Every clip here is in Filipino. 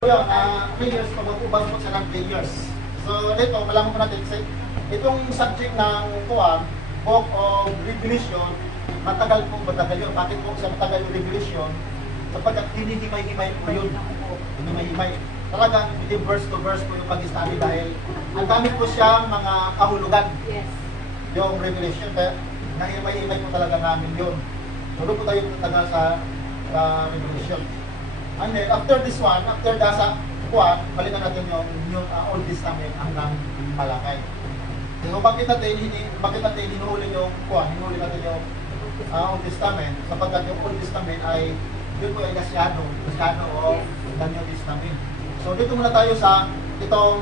Yun, 3 years pa mag-ubang po siya ng 3 years. So, dito, malaman po natin, itong subject ng kuwan, Book of Revelation, matagal yun. Bakit po siya matagal yung Revelation? Sapagkat hinihimay-himay po yun. Hinihimay-himay. Talagang hindi verse to verse po yung pag-study dahil ang dami po siyang mga kahulugan. Yes. Yung Revelation, kaya nahimay-himay po talaga namin yun. So, doon po tayo tagal sa Revelation. And then, after this one, after sa kuwan, balikan natin yung Old Testament hanggang Malakay. So, bakit natin hinuhuli yung kuwan, hinuhuli natin yung Old Testament, sapagkat yung Old Testament ay, yun po ay Gasyano o the New Testament. So, dito muna tayo sa itong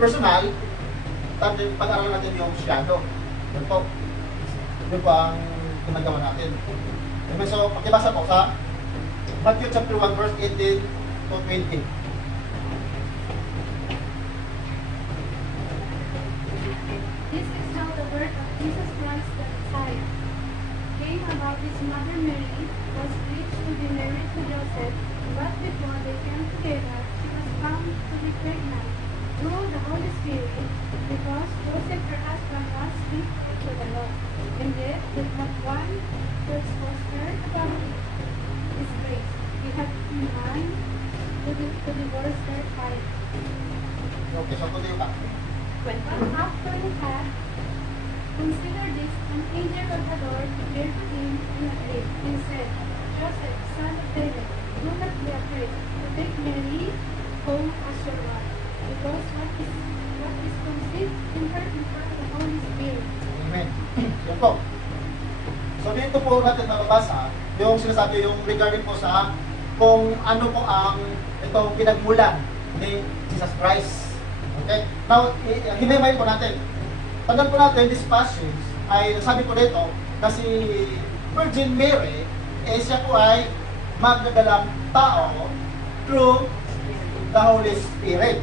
personal, tapos pag-aralan natin yung shadow. Yun po ang ginagawa natin. So, pakibasa po sa Matthew chapter 1 verse 18 to 20. This is how the birth of Jesus Christ the Messiah came about. His mother Mary was pledged to be married to Joseph, but before they came together, she was found to be pregnant through the Holy Spirit, because Joseph, her husband, was faithful to the Lord, and yet did not want to expose her about His grace. He had in mind to divorce her child. Okay, so tuloy ka. But after he had considered this, an angel of the Lord appeared to him in a dream and said, Joseph, son of David, do not be afraid to take Mary home as your wife, because what is conceived in her is from the Holy Spirit. Amen. Yan po. So dito po natin mababasa yung sinasabi yung regarding po sa kung ano po ang itong pinagmulan ni Jesus Christ. Okay? Now, hinimay po natin. Tandaan po natin, this passage ay sabi po dito na si Virgin Mary, siya po ay magdadalang tao through the Holy Spirit.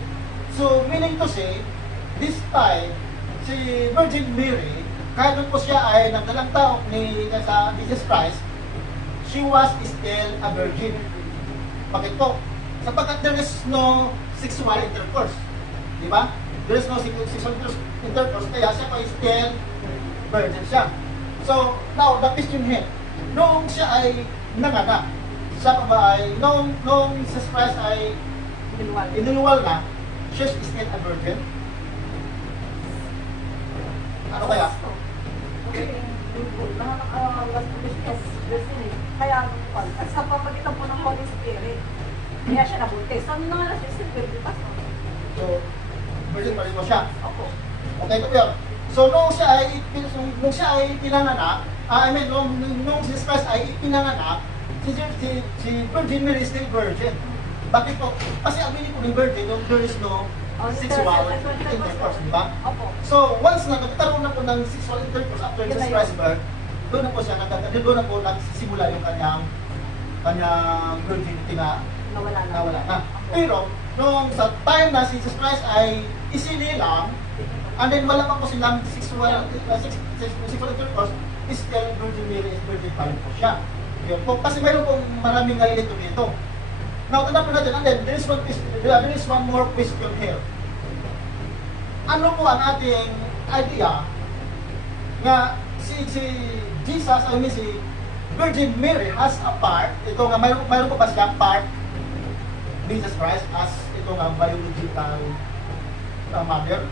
So, meaning to say, this time, si Virgin Mary, kahit po siya ay nagdalang tao ni sa Jesus Christ, she was still a virgin. Bakit po? Sapagkat there is no sexual intercourse. Di ba? There is no sexual intercourse, kaya siya pa still virgin siya. So, now, the question here, noong siya ay nanganak, siya pa ba ay, noong Jesus Christ ay inuwal na, siya is still a virgin? Ano kaya? Kaya, at sa pamagitan po ng Holy Spirit, kaya siya nabuntis. So, ano nga na siya, silver, pa? So, virgin pa rin mo siya. Opo. Okay, ito yun. So, nung siya ay pinanganak, nung Jesus Christ ay pinanganak, si Virgin Mary is still virgin. Bakit po? Kasi ang meaning po ng virgin, there is no sexual intercourse, di ba? Opo. So, once na nagkaroon na po ng sexual intercourse after Jesus Christ's birth, doon na po siya doon na po nagsisimula yung kanyang virginity na nawala na. Pero, nung sa time na si Jesus Christ ay isinilang, and then wala pa po silang sexual intercourse, still Virgin Mary is virgin pa rin po siya. Yun po. Kasi mayroon pong maraming nalilito dito. Now, tandaan po natin, and then there is one more question here. Ano po ang ating idea nga si Jesus, si Virgin Mary has a part, ito nga, mayroon po ba siya part Jesus Christ as ito nga biological mother?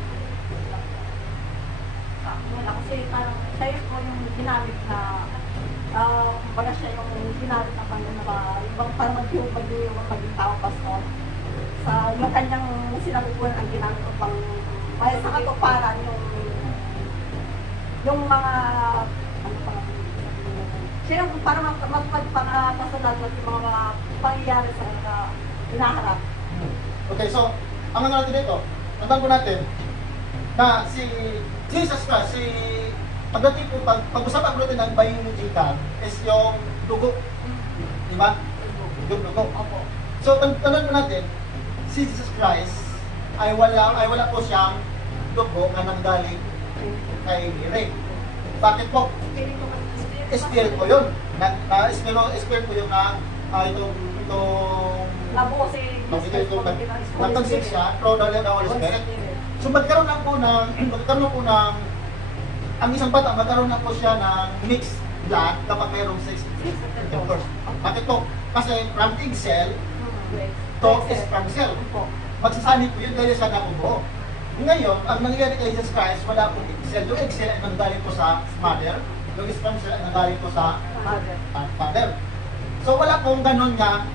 Wala, kasi parang siya po yung ginamit na baga siya yung ginamit na ibang parang maging tao pastor sa yung kanyang sinabi po ang ginamit ko pang may sa katuparan yung mga ano pa siya yung parang magpagpangkasunod at yung mga pangyayari sa hinaharap. Okay, so ang ano natin dito, tandaan po natin na si Jesus Christ, pagdating po, pag-usapan po natin ng biological is yung dugo. Di ba? Yung dugo. Opo. So, tandaan po natin, si Jesus Christ ay wala po siyang dugo na nanggaling kay Mary. Bakit po? Spirit po yun. Spirit po yung itong itong Nabuo si nag-consist siya through the Holy Spirit. So magkaroon na po ng ang isang bata, magkaroon na po siya ng mixed blood kapag mayroong sex intercourse. Bakit po? Kasi from egg cell to sperm cell. Magsasanib po yun dahil siya nabubuo. Ngayon, ang nangyayari kay Jesus Christ, wala pong egg cell. Yung egg cell ay nanggaling po sa mother, yung sperm cell ay nanggaling po sa father. So wala pong ganun nga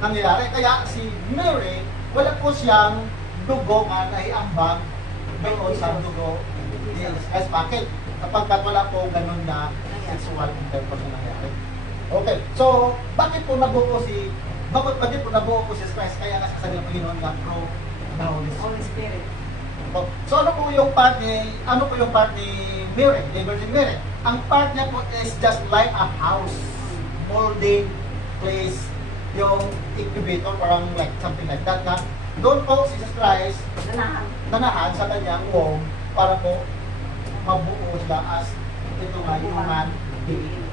nangyayari. Kaya si Mary, wala po siyang dugo nga naiambang doon sa dugo ni Jesus Christ. Bakit? Kapagkat wala po ganun na sexual intercourse na nangyayari. Okay, so bakit po nabuo po nabuo po si Jesus Christ? Kaya nasa ng Panginoon nga through the Holy Spirit. So ano po yung part ni Mary, ni Virgin Mary? Ang part niya po is just like a house, molding place, yung incubator, parang like something like that na doon po si Jesus Christ nanahan sa kanyang womb para po mabuo siya as ito nga human being.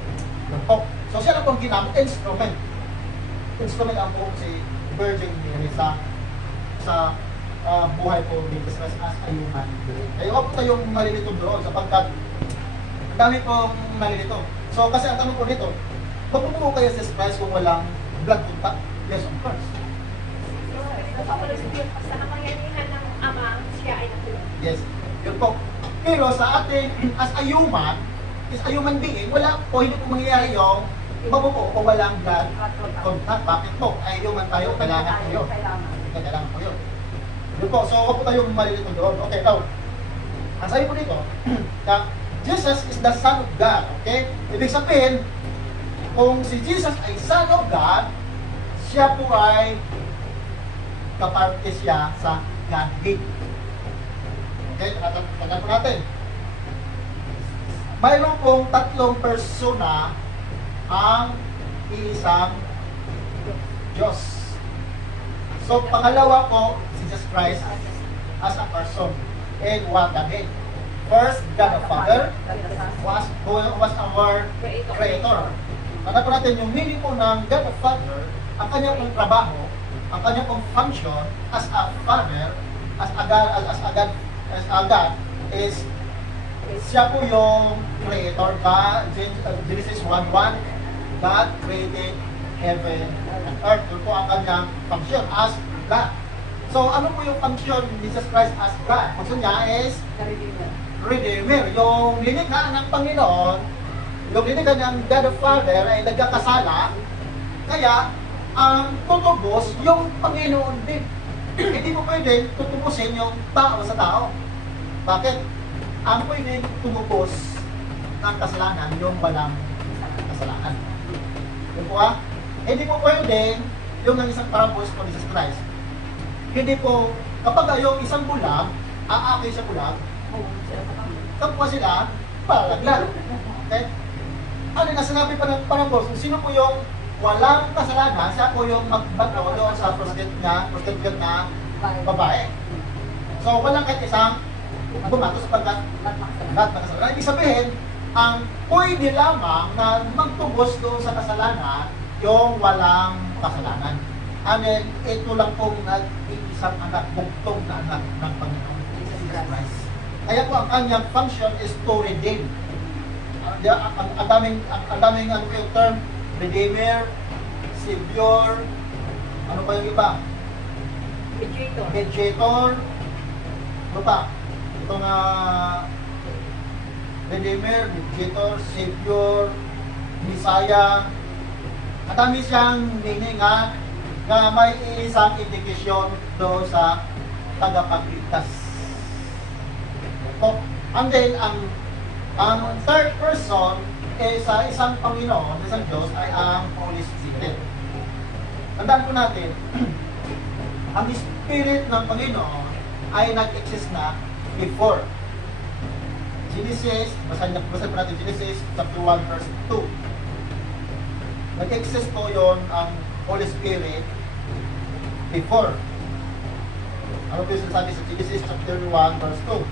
So siya na pong ginamit, instrument ang po si Virgin Mary sa buhay po ni Jesus Christ as a human being. Kaya huwag po tayong malilito doon sapagkat ang dami pong malilito. So kasi ang tanong po dito, mabubuo kayo si Jesus Christ kung walang blood contact? Yes, of course. Sa kapangyarihan ng Ama, siya ay natulog. Yes, yun po. Pero sa atin, as a human being, wala po, hindi po mangyayari yung mabubuo kung walang blood contact. Bakit po? Ay human tayo, kailangan po yun. Kailangan po yun. Yun po, so huwag po tayong malilito doon. Okay, now, ang sabi po dito, na Jesus is the Son of God. Okay? Ibig sabihin, kung si Jesus ay Son of God, siya po ay kaparte siya sa Godhead. Okay, tandaan po natin. Mayroon pong tatlong persona ang iisang Diyos. So, pangalawa po, Jesus Christ as a person and what Godhead. First, God the Father who was our Creator. Tandaan po natin yung meaning po ng God the Father, ang kanyang pong trabaho, ang kanyang pong function as a Father, as a God is siya po yung Creator. Genesis 1:1, God created heaven and earth. Yun po ang kanyang function as God. So, ano po yung function ni Jesus Christ as God? Function niya is Redeemer. Yung linikha ng Panginoon, yung linikha ng God the Father ay nagkakasala, kaya ang tutubos yung Panginoon din. Hindi po pwede tutubusin yung tao sa tao. Bakit? Ang pwede tumubos ng kasalanan yung walang kasalanan. Yun po hindi po pwede yung ng isang parabos po ni Jesus Christ. Hindi po, kapag yung isang bulag, aakay sa bulag, kapwa sila, palaglag. Okay? Ano na sinabi pa ng parabos, kung sino po yung walang kasalanan, siya po yung magbato doon sa prostitute na babae. So, walang kahit isang bumato sapagkat lahat ng kasalanan. Ibig sabihin, ang pwede lamang na magtubos doon sa kasalanan, yung walang kasalanan. And then, ito lang pong nag-iisang anak, bugtong na anak ng Panginoon, Jesus Christ. Kaya po, ang kanyang function is to redeem. Ang daming ano po yung term, Redeemer, Savior, ano pa yung iba? Mediator, ano pa? Itong Redeemer, Mediator, Savior, Messiah. Ang dami siyang meaning na may isang indikasyon doon sa tagapagligtas. And then, ang third person sa isang Panginoon, isang Diyos, ay ang Holy Spirit. Tandaan po natin, ang Spirit ng Panginoon ay nag-exist na before. Genesis, basahin po natin Genesis chapter 1 verse 2. Nag-exist po yon ang Holy Spirit before. Ano po yung sinasabi sa Genesis chapter 1 verse 2?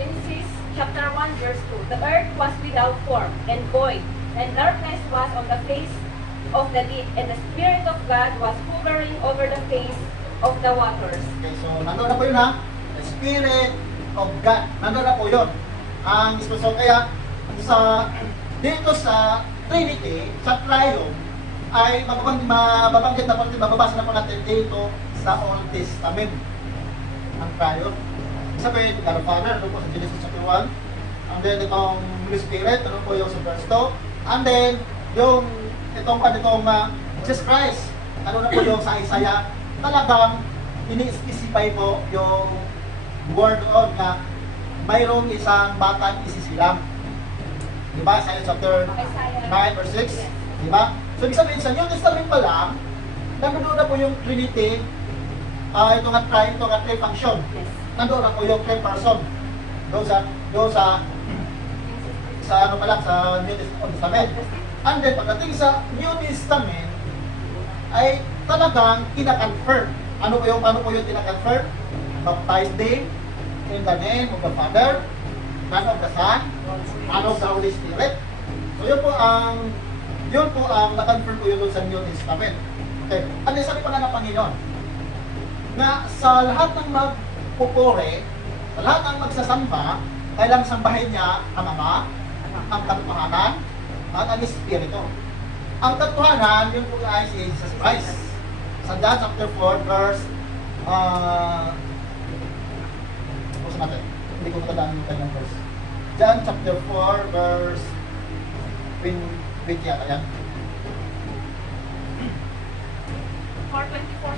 Genesis chapter 1 1 verse 2, the earth was without form and void, and darkness was on the face of the deep, and the Spirit of God was hovering over the face of the waters. Okay, so nandun na po yun ha. The Spirit of God. Nandun na po yun. Ang so kaya dito sa Trinity, sa Triune, ay mababanggit na po natin, mababasa na po natin dito sa Old Testament. Ang Triune. Sabihin, God the Father, doon po sa Genesis chapter 1. And then itong Holy Spirit, doon po yung sa verse 2. And then, yung itong Jesus Christ, ano na po yung sa Isaiah, talagang ini-specify po yung word on na mayroong isang batang isisilang. Diba? Isaiah chapter 9 verse 6. Diba? So, ibig sabihin sa New Testament pa lang, nandoon na po yung Trinity, ito nga trifunction. Nandoon na po yung three person. Doon sa ano pa lang, sa New Testament. And then, pagdating sa New Testament, ay talagang kina-confirm. Ano po yung kina-confirm? Baptized day in the name of the Father, and of the Son, and of the Holy Spirit. So yun po ang na-confirm po yun sa New Testament. Okay. Ano yung sabi pa nga ng Panginoon? Na sa lahat ng magpupuri, sa lahat ng magsasamba, kailang sambahin niya ang Ama, ang katotohanan, at ang Espiritu. Ang katotohanan, yun po ay si Jesus Christ. Sa John chapter 4, verse natin. Hindi ko matandaan yung kanyang verse. John chapter 4, verse 20 yata yan. 4:24.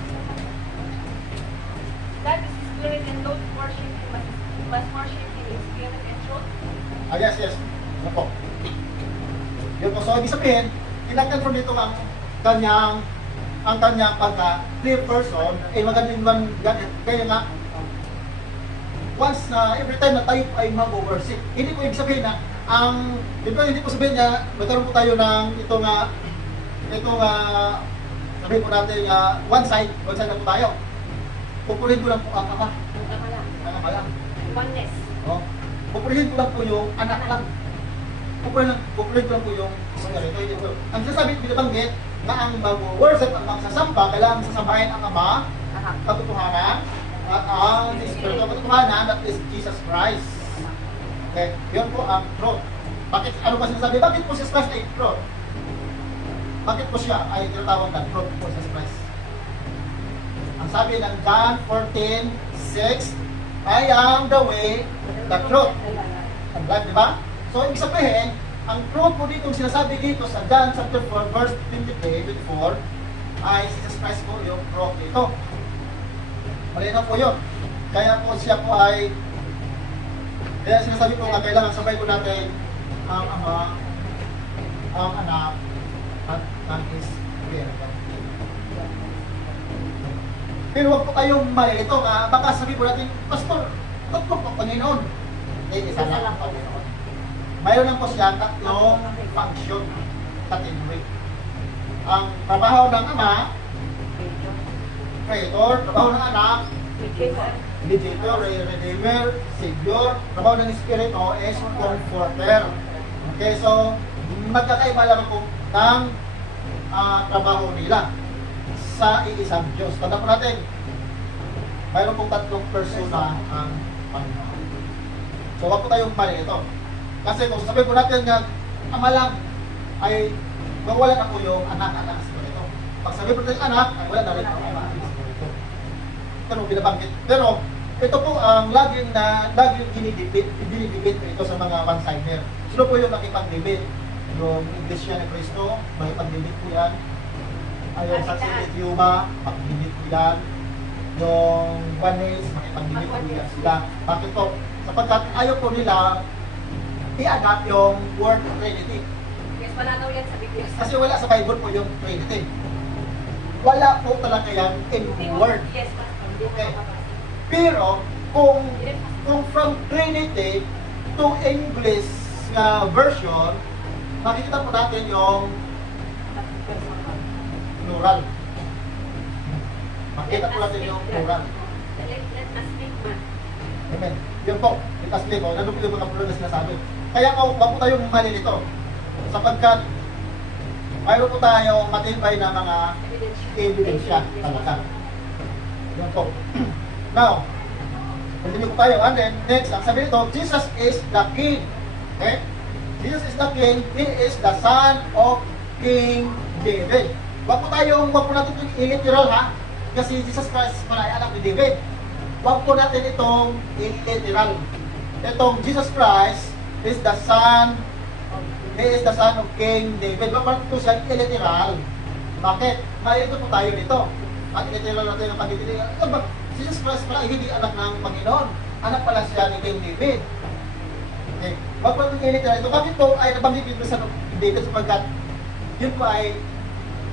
God is Spirit, and those who worship Him must worship Him in spirit and truth. Yes. Ano po? Yun po. So, ibig sabihin, kinakonfirm dito ang kanyang pagka clear person, magaling man ganit. Kaya nga, once na every time na tayo ay mag-worship, hindi po ibig sabihin na hindi po sabihin na magkaroon po tayo ng sabihin po natin one side na po tayo. Pupurihin ko lang po ang Ama. Ang Ama lang. Oneness. Oh. Pupurihin ko lang po yung anak lang. Pupurihin ko lang po yung Espiritu. Ang sasabi, binabanggit na ang mag-worship, ang magsasamba, kailangan sasambahin ang Ama, katotohanan, at ang Espiritu katotohanan, that is Jesus Christ. Okay, yun po ang truth. Bakit, ano ba sinasabi? Bakit po Jesus Christ ay truth? Bakit po siya ay tinatawag na truth po Jesus Christ? Ang sabi ng John 14:6, I am the way, the truth, and life, di ba? So, ibig sabihin, ang truth po dito, sinasabi dito sa John chapter 4, verse 23-24, ay Jesus Christ po yung truth dito. Malinaw po yun. Kaya po siya po ay, kaya sinasabi po nga, kailangan sabay po natin ang Ama, ang Anak, at ang Espiritu. Pero huwag po kayong malilito nga, baka sabi po natin, Pastor, ito po Panginoon. Isa lang po Panginoon. Mayroon lang po siya tatlong function, category. Ang trabaho ng Ama, Creator, trabaho ng Anak, Mediator, Redeemer, Savior, trabaho ng Espiritu is Comforter. Okay, so magkakaiba lang po ng trabaho nila sa iisang Diyos. Tanda po natin, mayroon pong tatlong persona ang Panginoon. So wag po tayong mali ito. Kasi kung sabihin po natin nga, Ama lang, ay mawala na po yung anak-anak sa ito. Pag sabihin po natin anak, ay wala na rin ang ama sa ito. Ito binabanggit. Pero ito po ang laging dinidibit ito sa mga one-sider. Sino po yung nakipag-debit? Yung Iglesia ni Cristo, makipag-debit po yan. Yung Saksi ni Yuma, makipag-debit po yan. Yung Juanes, makipag-debit po yan sila. Bakit po? Sapagkat ayaw po nila i-adapt yung word Trinity. Yes, wala daw yan sa Biblia. Kasi wala sa Bible po yung Trinity. Wala po talaga yan in word. Yes, Pastor. Hindi Okay. mo mababasa. Pero kung from Trinity to English version, makikita po natin yung plural. Makikita po natin yung plural. Let us make man. Amen. Yun po, itas po, nandun po yung mga pulo na sinasabi. Kaya po, wag po tayong mali nito. Sapagkat, mayroon po tayo matibay na mga ebidensya talaga. Yun po. Now, continue po tayo. And then, next, ang sabi nito, Jesus is the King. Okay? Jesus is the King. He is the Son of King David. Wag po natin itong i-literal ha. Kasi Jesus Christ pala ay anak ni David. Wag po natin itong i-literal. Itong Jesus Christ is the Son, He is the Son of King David. Wag po natin ito siya i-literal. Bakit? Malito po tayo dito. At i-literal natin ang pagtitinig. Jesus Christ pala ay hindi anak ng Panginoon. Anak pala siya ni King David. Okay. Wag po natin i-literal ito. Bakit po ay nabanggit dito sa David sapagkat yun po ay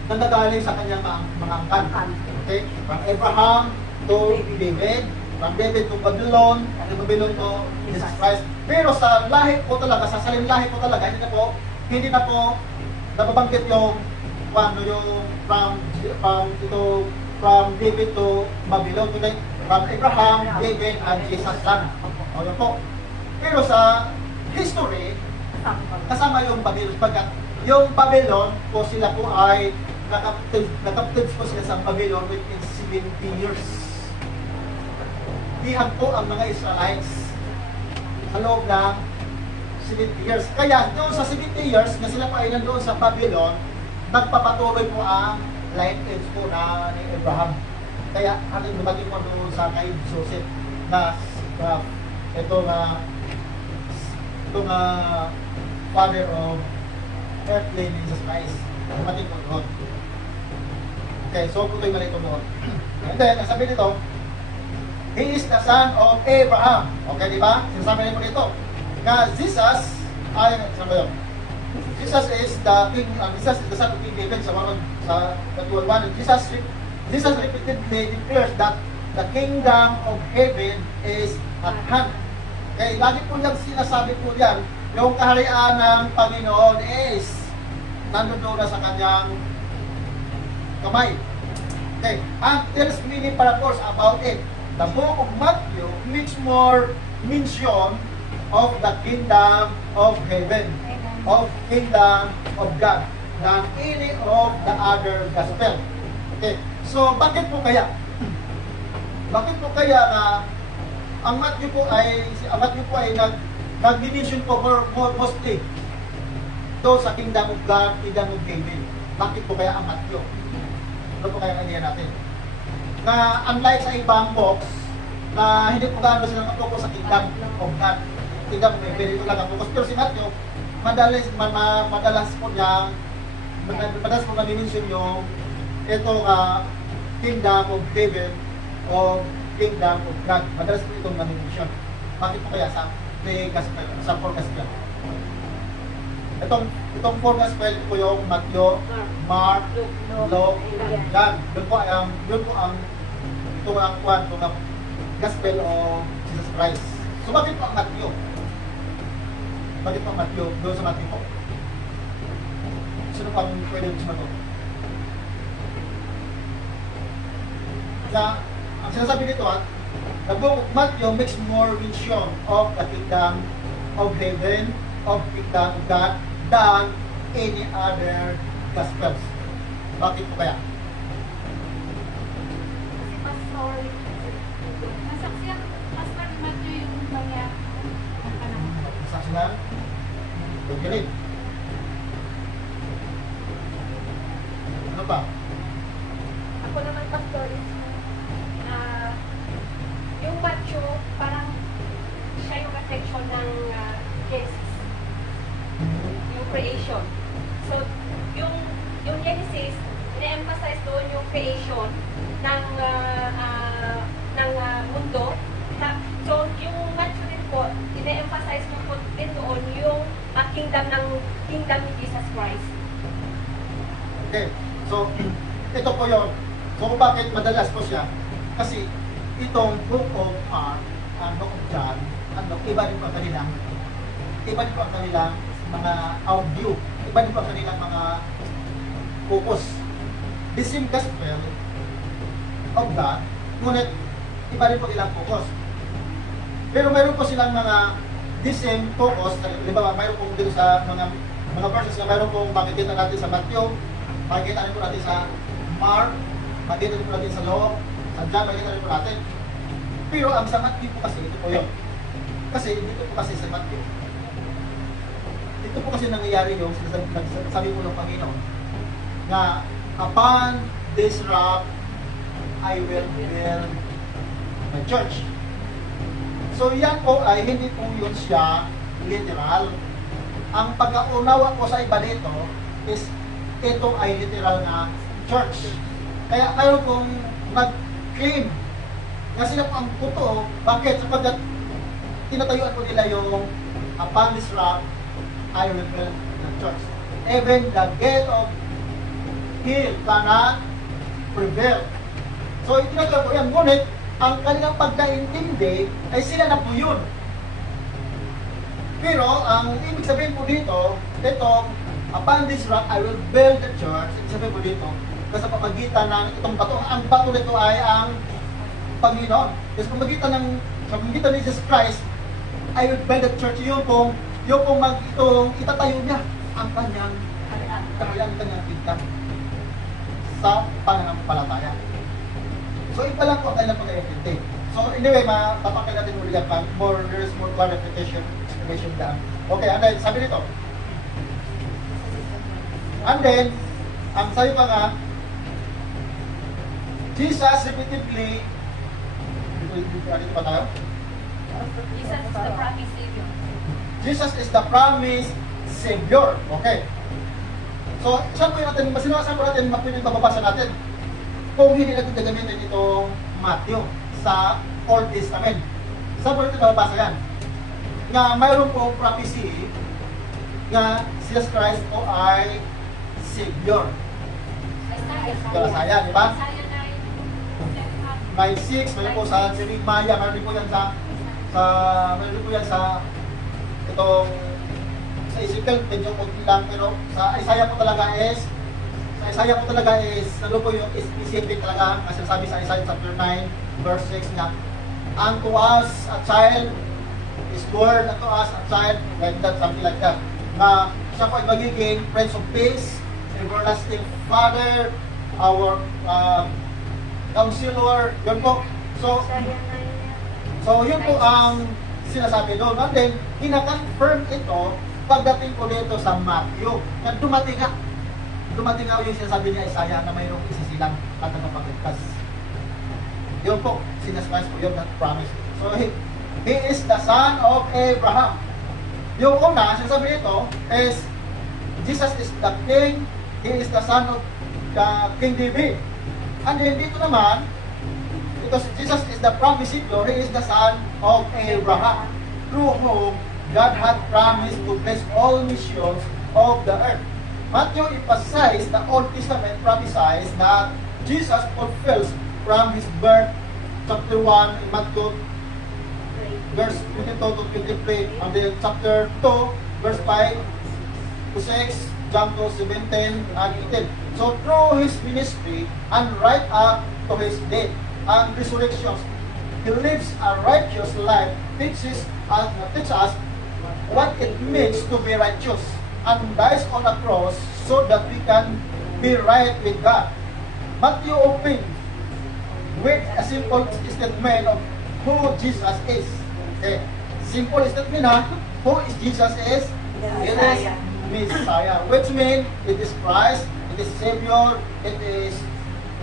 nanggagaling sa kanyang mga angkan. Okay? From Abraham to David, from David to Babylon, and Babylon to Jesus Christ. Pero sa lahi po talaga, sa salimlahi po talaga, hindi na po nababanggit yung from David to Babylon, kundi from Abraham, David, and Jesus son. O yun po. Pero sa history, kasama yung Babylon, pagkat yung Babylon po sila po ay nakaptives po sila sa Babylon within 70 years. Dihan po ang mga Israelites sa loob ng 70 years. Kaya doon sa 70 years na sila po ay nandoon sa Babylon, nagpapatuloy po ang lineage po na ni Abraham. Kaya hanggang dumating po doon sa kay Joseph na ito nga father of earthly Jesus Christ. Dumating po doon. Okay, so po ito'y malito doon. And then, ang sabi nito, He is the son of Abraham. Okay, di ba? Sinasabi nito dito. Na Jesus ay, saan ba yun? Jesus is the son of King David sa Matthew 1. Jesus repeatedly declares that the kingdom of heaven is at hand. Okay, lagi po niyang sinasabi po yan, yung kaharian ng Panginoon is nandun na sa kanyang kamay. Okay, and there's many parables about it. The book of Matthew makes more mention of the kingdom of heaven, of kingdom of God, than any of the other gospel. Okay, so bakit po kaya? Bakit po kaya na ang Matthew po ay nag-mention po mostly doon sa kingdom of God, kingdom of heaven. Bakit po kaya ang Matthew? Ano po kaya ang idea natin? Na unlike sa ibang books, na hindi po gaano sila nakatuko sa kingdom of God, kingdom of heaven, ito lang ang focus. Pero si Matthew, madalas po na-mention yung ito kingdom of heaven o kingdom of God. Madalas po itong na-mention. Bakit po kaya sa gospel, sa four gospel? Itong four gospel po yung Matthew, Mark, Luke, John. Yun po ang gospel o Jesus Christ. So bakit po ang Matthew? Bakit po ang Matthew? Doon sa Matthew po. Sino pang pwede sumagot? Na ang sinasabi dito the book of Matthew makes more mention of the kingdom of heaven, of kingdom of God, than any other gospels. Bakit po kaya? Nasaksiyan, Pastor Matthew yung nangyari ng panahon. Saksihan? Pagkilit. Ano pa? Ako naman, Pastor, yung Matthew, parang siya yung reflection ng Genesis. Yung creation. So, yung Genesis, ina-emphasize doon yung creation ng mundo. So, yung Matthew din po, ina-emphasize mo po din doon yung kingdom ni Jesus Christ. Okay. So, ito po yun. So, bakit madalas po siya? Kasi, itong book of John, iba din po ang kanilang mga audio, iba din po ang kanilang mga focus. The same gospel of God, ngunit iba din po ilang focus. Pero mayroon po silang mga the same focus. Di ba, mayroon pong dito sa mga verses na mayroon pong makikita natin sa Matthew, makikita rin po natin sa Mark, makikita rin po natin sa Luke, sa John, makikita rin po natin. Pero ang sa Matthew po kasi, ito po yun. Kasi dito po kasi sa Matthew, dito po kasi nangyayari yung sabi po ng Panginoon na upon this rock I will build my church. So yan po ay hindi po yun siya literal. Ang pagkaunawa ko sa iba dito is ito ay literal na church. Kaya kayo kung nag-claim na sila po ang totoo, bakit? Sapagkat tinatayuan po nila yung upon this rock I will build the church. Even the gate of hell cannot prevail. So, itinatawag po yan. Ngunit, ang kanilang pagkaintindi ay sila na po yun. Pero, ang ibig sabihin po dito, itong, upon this rock, I will build the church. Ibig sabihin po dito, sa pamagitan ng itong bato, ang bato nito ay ang Panginoon. Kasi sa pamagitan ni Jesus Christ, I will build the church. Yung pong itatayo niya ang kanyang pinta sa pananampalataya. So, iba lang po ang kanilang pag-identity. So, anyway, matapakin natin muli yan pa. There is more clarification, explanation lang. Okay, and then, sabi nito. And then, ang sabi pa nga, Jesus repeatedly, dito pa tayo? Jesus is the promised Savior. Jesus is the promised Savior. Okay. So, saan po natin, saan po natin mapapabasa natin? Kung hindi natin gagamitin itong Matthew sa Old Testament. Saan po natin mapapasa yan? Nga mayroon po prophecy nga Jesus Christ po ay Savior. Isaiah, di ba? May 6, mayroon po sa Jeremiah, mayroon din po yan sa itong sa Ezekiel, medyo konti lang, pero sa Isaiah po talaga is ano po yung specific talaga kasi sabi sa Isaiah chapter 9 verse 6 nga, unto us a child is born, unto us a child, like that, something like that, na siya po ay magiging Prince of Peace, everlasting Father, our Counselor, yun po. So yun po ang sinasabi doon. And then, kina-confirm ito pagdating po dito sa Matthew. Yan, dumating nga yung sinasabi ni Isaiah na mayroong isisilang at napapagligtas. Yun po, sinascribe po yun na promise. So, he is the son of Abraham. Yung una, sinasabi nito is, Jesus is the king, he is the son of King David. And then dito naman, because Jesus is the promised Savior, he is the son of Abraham, through whom God had promised to bless all nations of the earth. Matthew emphasized the Old Testament prophesies that Jesus fulfills from his birth, chapter 1 in Matthew, verse 22 to 23, and then chapter 2, verse 5 to 6, John 17 and 18. So through his ministry and right up to his death and resurrection, he lives a righteous life, teaches us what it means to be righteous, and dies on the cross so that we can be right with God. Matthew opened with a simple statement of who Jesus is. Okay. Simple statement na, who is Jesus is? It is Messiah, which means it is Christ, it is Savior, it is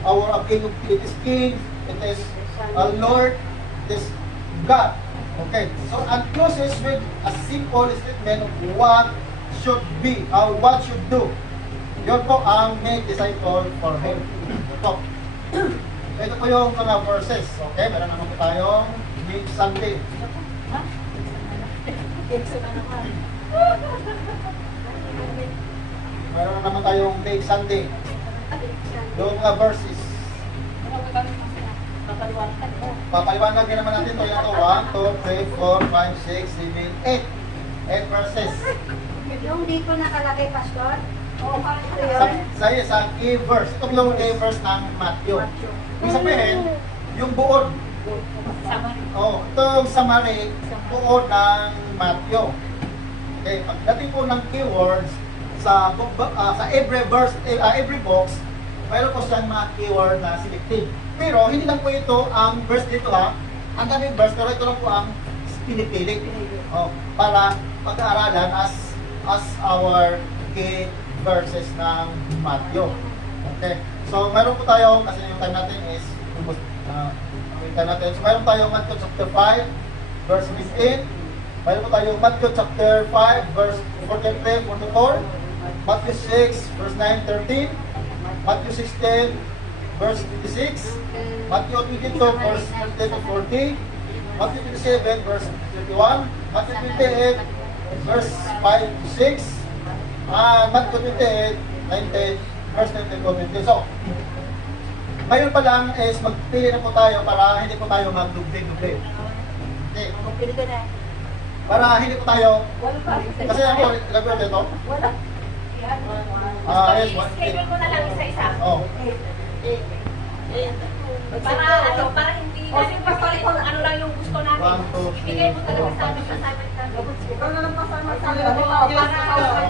our King, it is King, it is Lord, it is God. Okay, so and closes with a simple statement of what should be, what should do. Yun po ang make disciple for him. Ito po yung mga verses. Okay, meron naman po tayong Big Sunday. Meron naman tayong Big Sunday. Yung mga verses. Papaliwanag din naman natin ito. Yan ito. 1, 2, 3, 4, 5, 6, 7, 8. 8 verses. Yung di ko nakalagay, Pastor? Oo, ito yun. Sa key verse. Itong long key verse ng Matthew. Ibig sabihin, yung buod Itong summary po ng Matthew. Okay, pagdating po ng keywords sa every verse, every box, mayroon po siyang mga keyword na selected. Pero hindi lang po ito ang verse dito ha. Ang daming verse, pero ito lang po ang pinipili. Para pag-aaralan as our key verses ng Matthew. Okay. So, mayroon po tayo, kasi yung time natin is almost, yung time natin. So, mayroon tayo Matthew chapter 5, verse 15. Mayroon po tayo Matthew chapter 5, verse 43, 44. Matthew 6, verse 9, 13. Matthew 16, verse 56. Matthew 22, verse 30 to 40. Matthew 27, verse 31. Matthew 28, verse 5 to 6. Matthew 28, 19, verse 19 to 20. So, ngayon pa lang is magpili na po tayo para hindi po tayo magdubli-dubli. Okay. Pili ka na. Para hindi po tayo, Wala pa. kasi ako, nag-record ito. Wala. Yes, I-schedule ko na lang isa-isa. Oh. Para hindi kasi pasali kung ano lang yung gusto namin. 1, 2, 3, Ibigay mo talaga sa amin sa assignment namin. Ikaw na lang pasama sa Para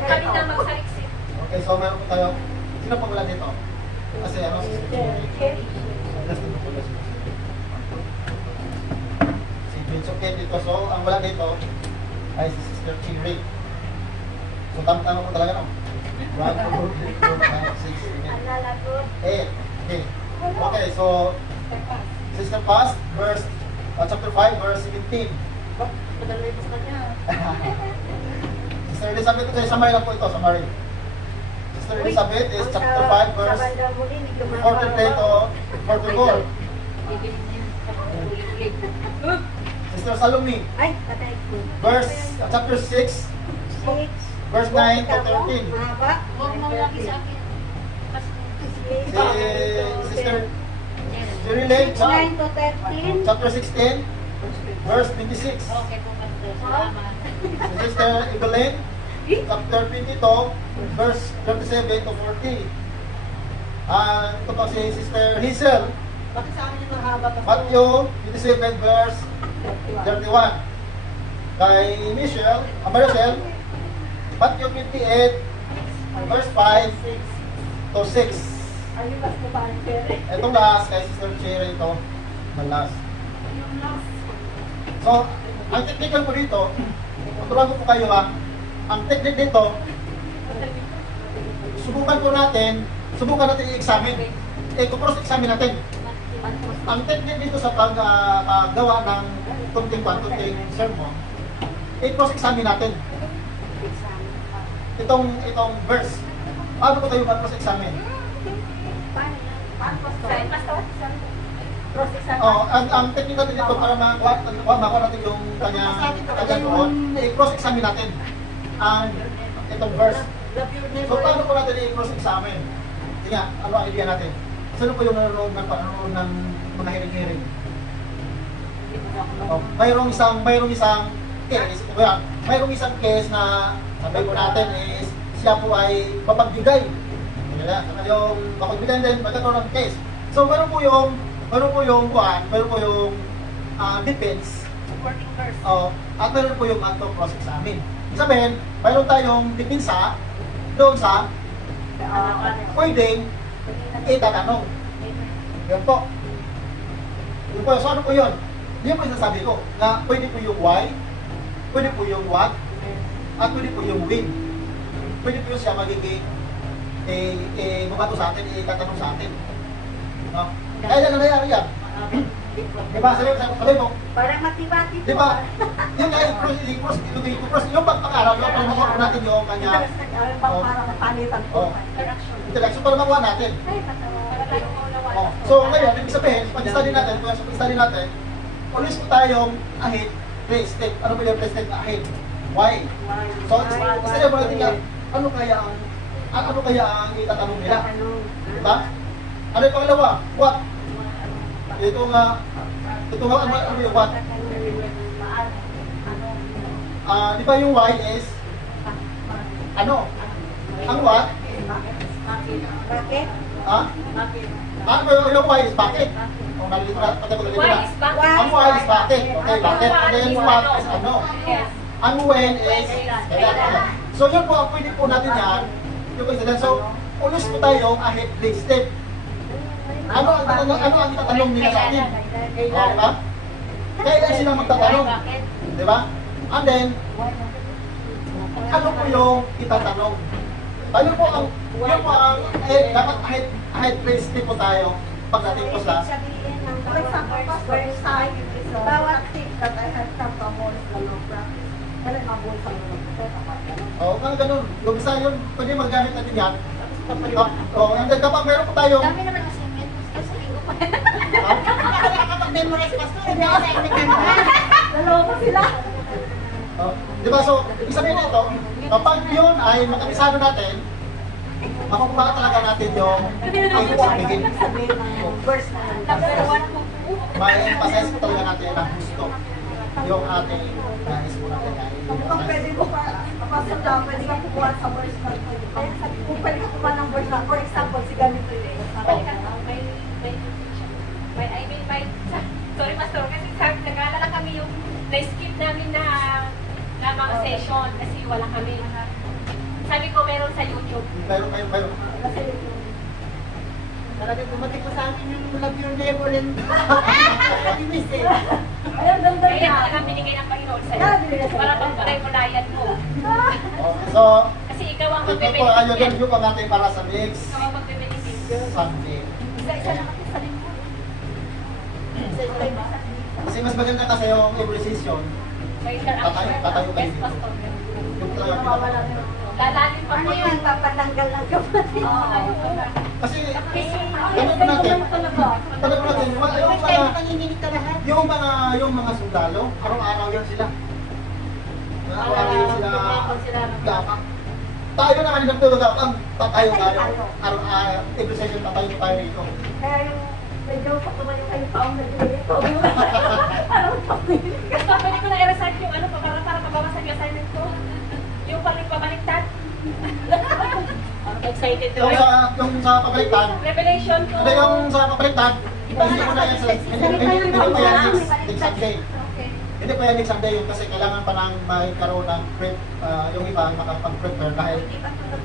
kami na magsaliksik. Okay, so meron po tayo. Sino pa wala dito? Kasi ano? Si Prince of Kate dito. So, ang wala dito ay si Sister Chiri. So, tama po talaga no? 1, 2, 3, 4, 5, 6, 7, 8. Okay. Okay, so Sister Paz, verse chapter 5, verse 17. Sister Elizabeth, okay, summary lang po ito, summary. Sister Elizabeth is chapter 5, verse 43 to 44. Sister Salome, Ay, patay ko. verse chapter 6, 6. verse 9 to 13. Mahaba. Si Sister Riley, 9 to 13. chapter 16, verse 26. Si Sister Evelyn, chapter 22, verse 37 to 40. Ito pa si Sister Hazel, Bakit sa amin yung mahaba pa? Matthew 27, verse 31. Kay Maricel, Matthew 28, verse 5 to 6. Ayun, mas na ba ang pere? Itong last, kay Sister Cherry ito, ang last. So, ang technical po dito, tuturuan ko po kayo ha, ang technique dito, subukan natin i-examine. Cross-examine natin. Ang technique dito sa paggawa ng kunting sermon, i-cross-examine natin. Itong verse. Paano ko tayo mag-cross-examine? Ang technique natin dito para makuha natin yung kanyang doon, i-cross-examine natin ang itong verse. So, paano po natin i-cross-examine? Sige nga, ano ang idea natin? Sino po yung nanonood ng mga hiring-hiring? Mayroong isang case na sabi po natin is siya po ay mapagbigay. Yung mapagbigay din, magkakaroon ng case. So, meron po yung defense. Supporting verse. At meron po yung acto cross-examine. Sabihin, mayroon tayong depensa doon sa pwedeng itatanong. Yan po. So ano po yun? Yan po yung sasabi ko, na pwede po yung why, pwede po yung what, at pwede po yung when. Pwede po yung siya magiging bumato sa atin, itatanong sa atin. No? Kaya lang nangyayari yan. Diba? Sabi mo, Parang matibati di ba? Yung cross, yung pagpag-aral, yung pag-aral natin yung kanya Parang palitan ko. interaction para makuha natin. So ngayon, ibig sabihin, pag-study natin, always po tayong ahead, place step. Ano ba yung place step ahead? Why? So, study mo natin yan, ano kaya ang itatanong nila? Diba? Ano yung pangalawa? What? Ito nga, ano yung what? Di ba yung why is, ano? Ang what? Bakit? Bakit? Ha? Bakit? Yung why is bakit? Kung nalilito na, pati ko nalilito Why na. is bakit? Ang why is bakit? Okay, bakit? And then yung what is ano. Yes. Ang when is kailan. So yun po, ang pwede po natin yan, yung coincidence. So, ulis po tayo ahead play step. Ano ang tatanong nila sa atin? Okay ba? Kailan sila magtatanong? Di ba? And then, ano po yung itatanong? Ano po ang, yun po ang, dapat ahead play step po tayo pagdating po sa, Sabihin ng For example, Pastor, sa bawat thing that I have come to avoid the law practice. Kaya mabuhay sa law. oh, kung ganun, yung isa yun, pwede magamit natin yan. Oh, and then kapag meron po tayong, Dami naman ang segment. Kasi linggo pa. ah, Nakakapag-memorize, Pastor. Hindi ako sa segment na. Naloko sila. oh, di ba, so, ibig sabihin nito, kapag yun ay makabisado natin, makukuha talaga natin yung begin. Sabihin ng verse na lang. Number one po. May emphasize po talaga natin ang gusto. Yung ating nais po natin ay Kung pwede mo pa, kapasok lang, pwede ka kumuha sa verse na. Kung pwede ka kumuha ng verse na, for example, si ganito yun. Sorry, Pastor, kasi nag-aalala kami yung na-skip namin na mga session kasi wala kami. Sabi ko meron sa YouTube. Pero kayo. Kasi Talagang dumating ko sa akin yung love your neighbor and miss it. ayun, ganda Kaya niya. talagang binigay ng Panginoon sa'yo. Yeah, binigay sa Para Panginoon. pagkulay-kulayan mo. Oh, so, Kasi ikaw ang ito po ay magbe-benefit. yung pa natin para sa next Ikaw ang magbe-benefit. Sunday. Isa-isa lang kasi sa linggo. Isa-isa lang. Kasi mas maganda kasi yung every session, May interaction. Tatayo kayo Yes, dito. Pastor. yung talaga Nawawala pinaka- na. Lalalim pa Ano po yun? Papatanggal ng kapatid. Kasi, Ayun, tanong natin, ganun talaga. tanong natin, Bakit kayo nanginginig ka lahat? yung mga sundalo, araw-araw yan sila. Araw-araw yan sila. Gama. Tayo naman yung nagtulog ang tatayo tayo. Araw-araw, every session tatayo tayo rito. Kaya yung medyo patumayo kayo taong nag-iito. Parang patumayo. Gusto, pwede ko na i-recite yung ano para mababasag yung assignment ko. Yung pabaliktad. Excited to Yung sa pabaliktad, Revelation to. hindi yung sa pabaliktad, hindi mo na yan sa, hindi pa yan next Sunday. Okay. Hindi pa yan next Sunday yun kasi kailangan pa nang magkaroon ng prep, yung iba makapag-prepare dahil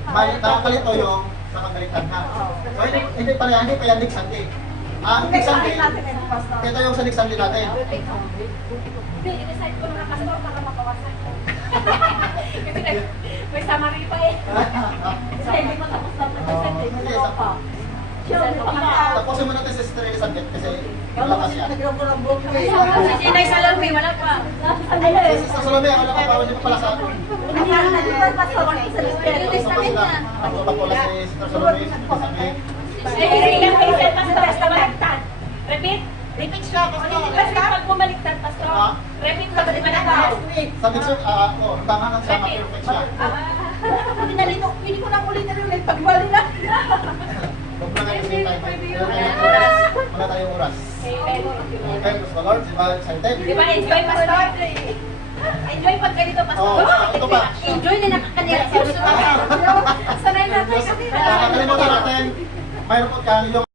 may nakakalito yung sa pabaliktad na. So hindi pa yan next Sunday. Ang next Sunday, ito yung sa next Sunday natin. Hindi, i-recite ko na pastor para mapawasan ko. Kasi may summary pa eh. Kasi hindi pa tapos lang nag-present eh. Nalawa pa. Sure, may pangalan. Tapusin mo natin sa Sister Elizabeth kasi malakas yan. Nagrambong ko eh. Si Jinay Salome, wala pa. Si Sister Salome, wala ka pa, hindi pa pala sa ano. Ang nalipan pa sa mga sa lister. Tapos pa sila. Ako pa pala si Sister Salome, si Sister Elizabeth. Eh, ilang patient, pastor, sa baliktad. Repeat. Repeat siya, Kasi Pastor. pag bumaliktad, pastor. Ha? Repeat ka ba baliktad? Sa next week, tama lang siya, ma-perfect siya. Hindi ko na ulit na ulit. Pagbali na. Huwag na kayo same time. Wala tayong oras. Amen. Okay, praise the Lord. Diba excited? Di ba, enjoy, pastor? Enjoy pag ganito, pastor. Ito pa. Enjoy na nakakanira. Sanay na tayo kanina. Nakakalimutan natin, mayroon po kang yung